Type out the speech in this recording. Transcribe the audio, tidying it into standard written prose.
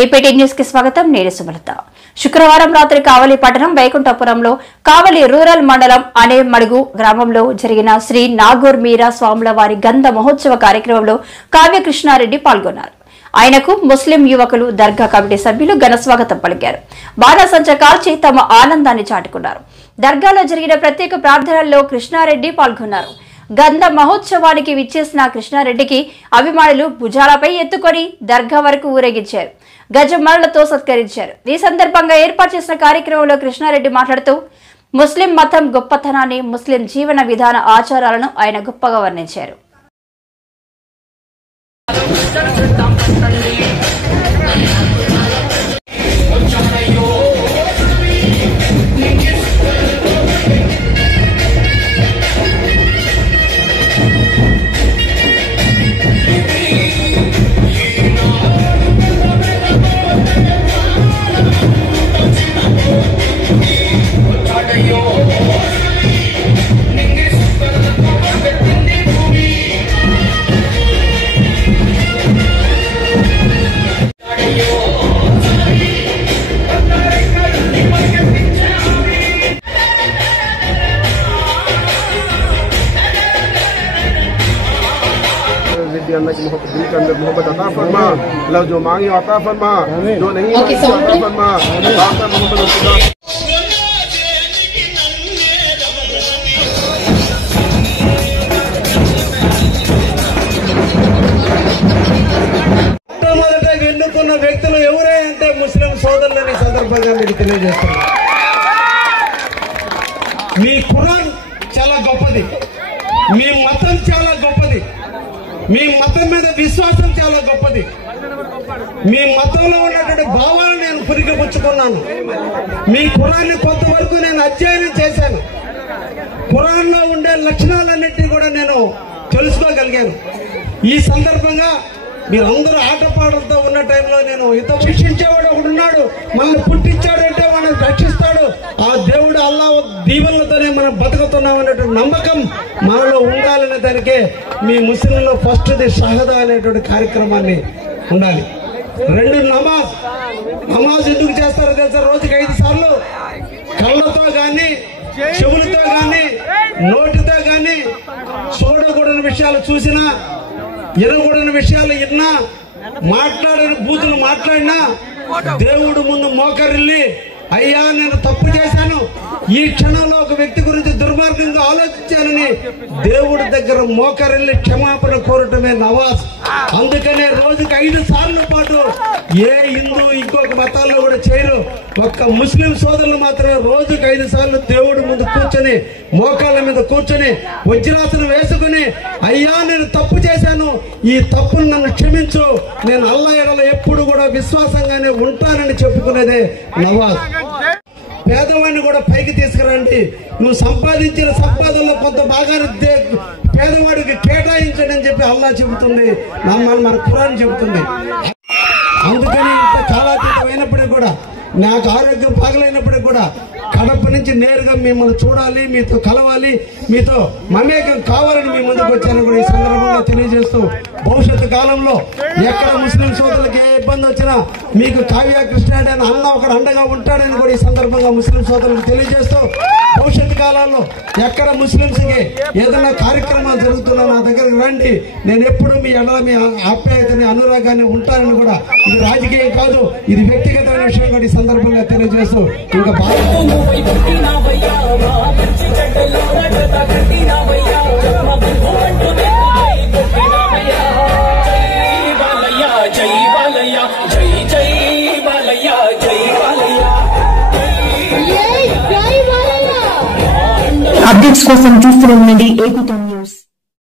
APT news కి స్వాగతం. నేను సుమలత. శుక్రవారం రాత్రి కావలి పట్టణం వైకుంఠపురంలో కావలి రూరల్ మండలం అనేమడుగు గ్రామంలో జరిగిన శ్రీ నాగూర్ మీరా స్వాముల వారి గంధ మహోత్సవ కార్యక్రమంలో కావ్యకృష్ణారెడ్డి పాల్గొన్నారు. ఆయనకు ముస్లిం యువకులు దర్గా కమిటీ సభ్యులు ఘన స్వాగతం పలికారు. బాణాసంచా కాల్చి తమ ఆనందాన్ని చాటుకున్నారు. దర్గాలో జరిగిన ప్రత్యేక ప్రార్థనల్లో కృష్ణారెడ్డి పాల్గొన్నారు. గంధ మహోత్సవానికి విచ్చేసిన కృష్ణారెడ్డికి అభిమానులు భుజాలపై ఎత్తుకొని దర్గా వరకు ఊరేగించారు. గజమాలతో సత్కరించారు. ఈ సందర్భంగా ఏర్పాటు చేసిన కార్యక్రమంలో కృష్ణారెడ్డి మాట్లాడుతూ ముస్లిం మతం గొప్పతనాన్ని, ముస్లిం జీవన విధాన ఆచారాలను ఆయన గొప్పగా వర్ణించారు. अल्लाह की मोहब्बत दिल के अंदर मोहब्बत अता फरमा, अल्लाह जो मांगे अता फरमा, जो नहीं मांगे अता फरमा। मोहम्मद ఎన్నుకున్న వ్యక్తులు ఎవరే అంటే ముస్లిం సోదరులని సందర్భంగా మీకు తెలియజేస్తున్నారు. మీ ఖురాన్ చాలా గొప్పది, మీ మతం చాలా గొప్పది, మీ మతం మీద విశ్వాసం చాలా గొప్పది. మీ మతంలో ఉన్నటువంటి భావాలను నేను పురిగిపుచ్చుకున్నాను. మీ ఖురాన్ని కొంతవరకు నేను అధ్యయనం చేశాను. ఖురాన్లో ఉండే లక్షణాలన్నింటినీ కూడా నేను తెలుసుకోగలిగాను. ఈ సందర్భంగా మీరందరూ ఆటపాటలతో ఉన్న టైంలో నేను హితం శిక్షించేవాడు ఒకడు ఉన్నాడు, మనల్ని పుట్టించాడంటే మనల్ని రక్షిస్తాడు. ఆ దేవుడు అల్లా దీవెనలతోనే మనం బతుకుతున్నాం అనేటువంటి నమ్మకం మనలో ఉండాలనే దానికే మీ ముస్లింలో ఫస్ట్ది షహదా అనేటువంటి కార్యక్రమాన్ని ఉండాలి. రెండు నమాజ్ ఎందుకు చేస్తారో తెలుసా? రోజుకి 5 సార్లు కళ్ళతో గాని, చెవులతో గాని, నోటితో గాని చూడకూడని విషయాలు చూసినా, వినకూడని విషయాలు విన్నా, మాట్లాడని బూతులు మాట్లాడినా దేవుడు ముందు మోకరిల్లి అయ్యా నేను తప్పు చేశాను, ఈ క్షణంలో ఒక వ్యక్తి గురించి దుర్మార్గంగా ఆలోచించానని దేవుడి దగ్గర మోకరిల్లి క్షమాపణ కోరటమే నమాజ్. అందుకనే రోజుకి 5 సార్లు పాటు ఏ హిందూ ఇంకొక మతాల్లో కూడా చేయరు. ఒక్క ముస్లిం సోదరులు మాత్రమే రోజుకి 5 సార్లు దేవుడి ముందు కూర్చొని, మోకాళ్ళ మీద కూర్చొని, వజ్రాసనం వేసుకుని అయ్యా నేను తప్పు చేశాను, ఈ తప్పును నన్ను క్షమించు, నేను అల్లా ఎడల ఎప్పుడు కూడా విశ్వాసంగానే ఉంటానని చెప్పుకునేదే నమాజ్. పేదవాడిని కూడా పైకి తీసుకురండి, నువ్వు సంపాదించిన సంపాదనలో కొంత భాగాన్ని పేదవాడికి కేటాయించండి అని చెప్పి అల్లా చెబుతుంది, మన ఖురాన్ చెబుతుంది. అందుకని ఇంత కాలాతీతమైనప్పటికీ కూడా, నాకు ఆరోగ్యం బాగలేనప్పటికీ కూడా కడప నుంచి నేరుగా మిమ్మల్ని చూడాలి, మీతో కలవాలి, మీతో మమేకం కావాలని మీ ముందుకు వచ్చాను కూడా ఈ సందర్భంగా తెలియజేస్తూ, భవిష్యత్తు కాలంలో ఎక్కడ ముస్లిం సోదరులకు ఏ ఇబ్బంది వచ్చినా మీకు కావ్య కృష్ణారెడ్డి అని అన్న ఒకడు అండగా ఉంటాడని కూడా ఈ సందర్భంగా ముస్లిం సోదరులకు తెలియజేస్తూ, భవిష్యత్తు కాలంలో ఎక్కడ ముస్లింస్కి ఏదైనా కార్యక్రమాలు జరుగుతున్నా నా దగ్గరకు రండి, నేను ఎప్పుడు మీ ఎడల మీ ఆప్యాయతని, అనురాగాన్ని ఉంటానని కూడా, ఇది రాజకీయం కాదు, ఇది వ్యక్తిగతమైన విషయం కూడా ఈ సందర్భంగా తెలియజేస్తూ ఇంకా అప్డేట్స్ కోసం చూస్తూనే ఉండండి ఏపీ.